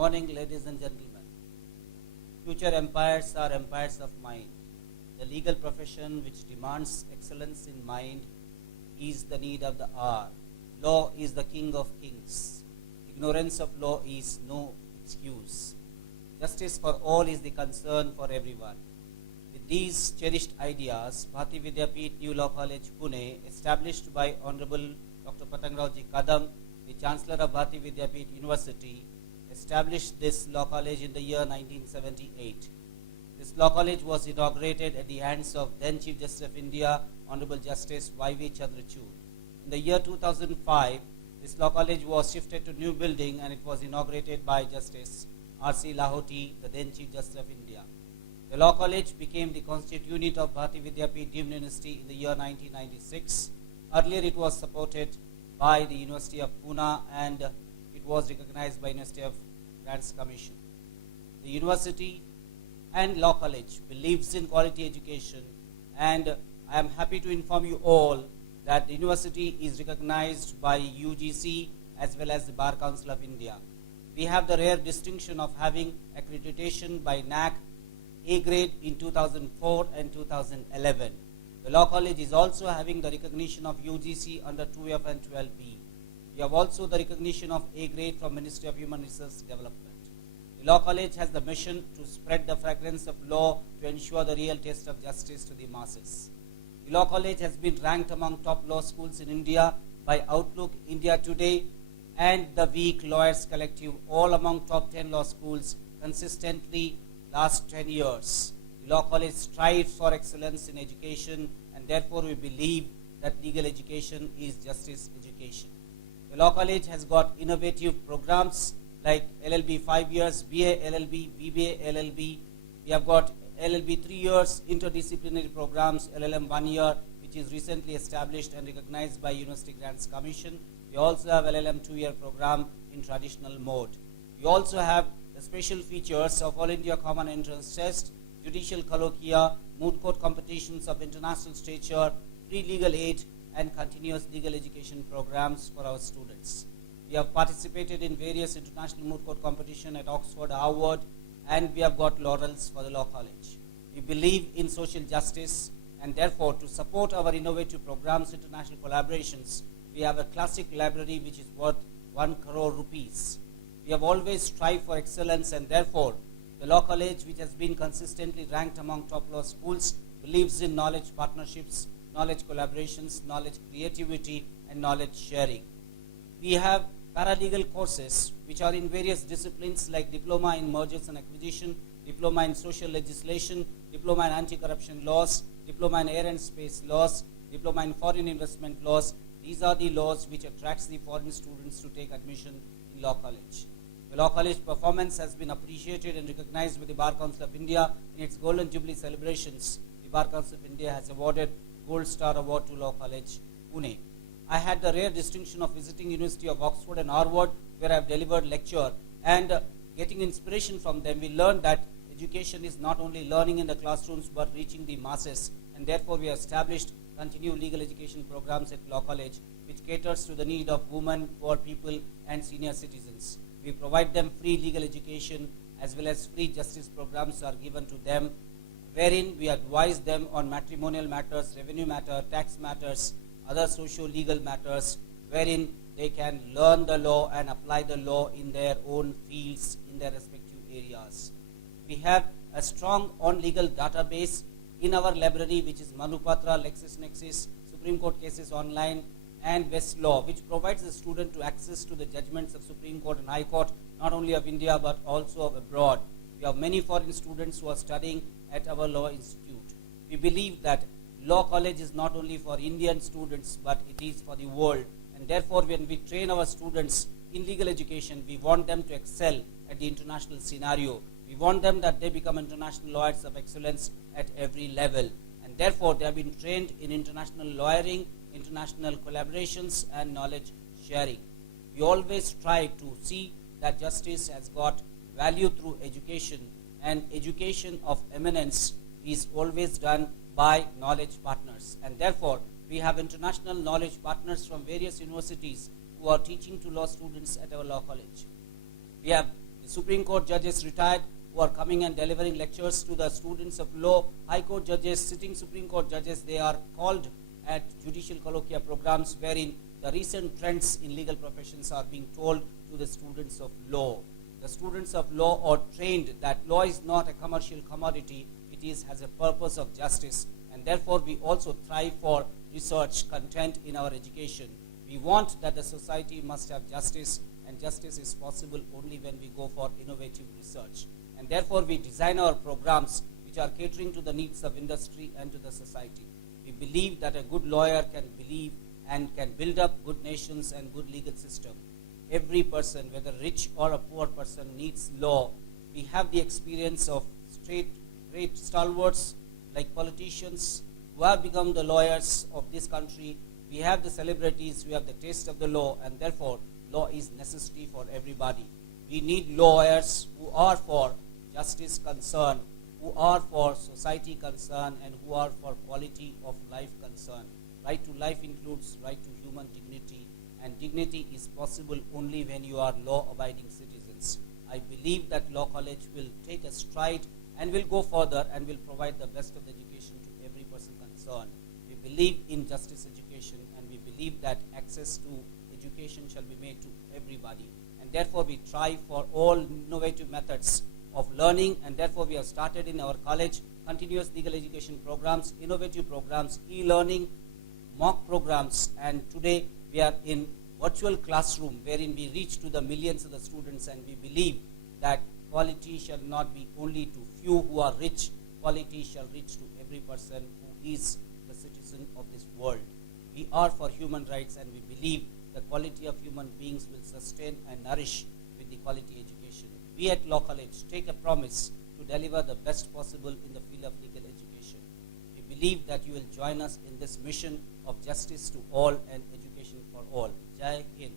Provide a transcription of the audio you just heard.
morning, ladies and gentlemen. Future empires are empires of mind. The legal profession which demands excellence in mind is the need of the hour. Law is the king of kings. Ignorance of law is no excuse. Justice for all is the concern for everyone. With these cherished ideas, Bharati Vidyapeeth New Law College, Pune, established by Honorable Dr. Patangrao Kadam, the Chancellor of Bharati Vidyapeeth University, established this law college in the year 1978. This law college was inaugurated at the hands of then Chief Justice of India, Honorable Justice Y.V. Chandrachud. In the year 2005, this law college was shifted to new building and it was inaugurated by Justice R.C. Lahoti, the then Chief Justice of India. The law college became the constituent unit of Bharati Vidyapeeth Deemed University in the year 1996. Earlier it was supported by the University of Pune and it was recognized by University of Grants Commission. The university and law college believes in quality education, and I am happy to inform you all that the university is recognized by UGC as well as the Bar Council of India. We have the rare distinction of having accreditation by NAAC A grade in 2004 and 2011. The law college is also having the recognition of UGC under 2F and 12B. We have also the recognition of A grade from Ministry of Human Resource Development. The law college has the mission to spread the fragrance of law to ensure the real taste of justice to the masses. The law college has been ranked among top law schools in India by Outlook India Today and the Week Lawyers Collective, all among top 10 law schools consistently last 10 years. The law college strives for excellence in education, and therefore we believe that legal education is justice education. The law college has got innovative programs like LLB 5 years, BA LLB, BBA LLB. We have got LLB 3 years, interdisciplinary programs, LLM 1 year, which is recently established and recognized by University Grants Commission. We also have LLM 2-year program in traditional mode. We also have the special features of All India Common Entrance Test, judicial colloquia, moot court competitions of international stature, free legal aid, and continuous legal education programs for our students. We have participated in various international moot court competition at Oxford, Harvard, and we have got laurels for the law college. We believe in social justice, and therefore to support our innovative programs, international collaborations, we have a classic library which is worth 1 crore rupees. We have always strived for excellence, and therefore the law college, which has been consistently ranked among top law schools, believes in knowledge partnerships, knowledge collaborations, knowledge creativity, and knowledge sharing. We have paralegal courses which are in various disciplines like Diploma in Mergers and Acquisition, Diploma in Social Legislation, Diploma in Anti-Corruption Laws, Diploma in Air and Space Laws, Diploma in Foreign Investment Laws. These are the laws which attracts the foreign students to take admission in law college. The law college performance has been appreciated and recognized by the Bar Council of India in its Golden Jubilee celebrations. The Bar Council of India has awarded Gold Star Award to Law College, Pune. I had the rare distinction of visiting University of Oxford and Harvard, where I have delivered lecture, and getting inspiration from them. We learned that education is not only learning in the classrooms but reaching the masses, and therefore we have established continued legal education programs at Law College, which caters to the need of women, poor people, and senior citizens. We provide them free legal education as well as free justice programs are given to them, wherein we advise them on matrimonial matters, revenue matter, tax matters, other socio-legal matters, wherein they can learn the law and apply the law in their own fields in their respective areas. We have a strong on-legal database in our library, which is Manupatra, LexisNexis, Supreme Court cases online, and Westlaw, which provides the student to access to the judgments of Supreme Court and High Court, not only of India but also of abroad. We have many foreign students who are studying at our law institute. We believe that law college is not only for Indian students but it is for the world, and therefore when we train our students in legal education, we want them to excel at the international scenario. We want them that they become international lawyers of excellence at every level, and therefore they have been trained in international lawyering, international collaborations, and knowledge sharing. We always strive to see that justice has got value through education, and education of eminence is always done by knowledge partners, and therefore we have international knowledge partners from various universities who are teaching to law students at our law college. We have the Supreme Court judges retired who are coming and delivering lectures to the students of law, High Court judges, sitting Supreme Court judges, they are called at judicial colloquia programs wherein the recent trends in legal professions are being told to the students of law. The students of law are trained that law is not a commercial commodity, it has a purpose of justice, and therefore we also thrive for research content in our education. We want that the society must have justice, and justice is possible only when we go for innovative research. And therefore we design our programs which are catering to the needs of industry and to the society. We believe that a good lawyer can believe and can build up good nations and good legal system. Every person, whether rich or a poor person, needs law. We have the experience of great stalwarts like politicians who have become the lawyers of this country. We have the celebrities who have the taste of the law, and therefore law is necessity for everybody. We need lawyers who are for justice concern, who are for society concern, and who are for quality of life concern. Right to life includes right to human dignity, and dignity is possible only when you are law-abiding citizens. I believe that Law College will take a stride and will go further and will provide the best of the education to every person concerned. We believe in justice education, and we believe that access to education shall be made to everybody. And therefore we try for all innovative methods of learning, and therefore we have started in our college continuous legal education programs, innovative programs, e-learning, mock programs, and today we are in virtual classroom wherein we reach to the millions of the students, and we believe that quality shall not be only to few who are rich, quality shall reach to every person who is the citizen of this world. We are for human rights, and we believe the quality of human beings will sustain and nourish with the quality education. We at Law College take a promise to deliver the best possible in the field of legal education. We believe that you will join us in this mission of justice to all and education for all. Jai Hind.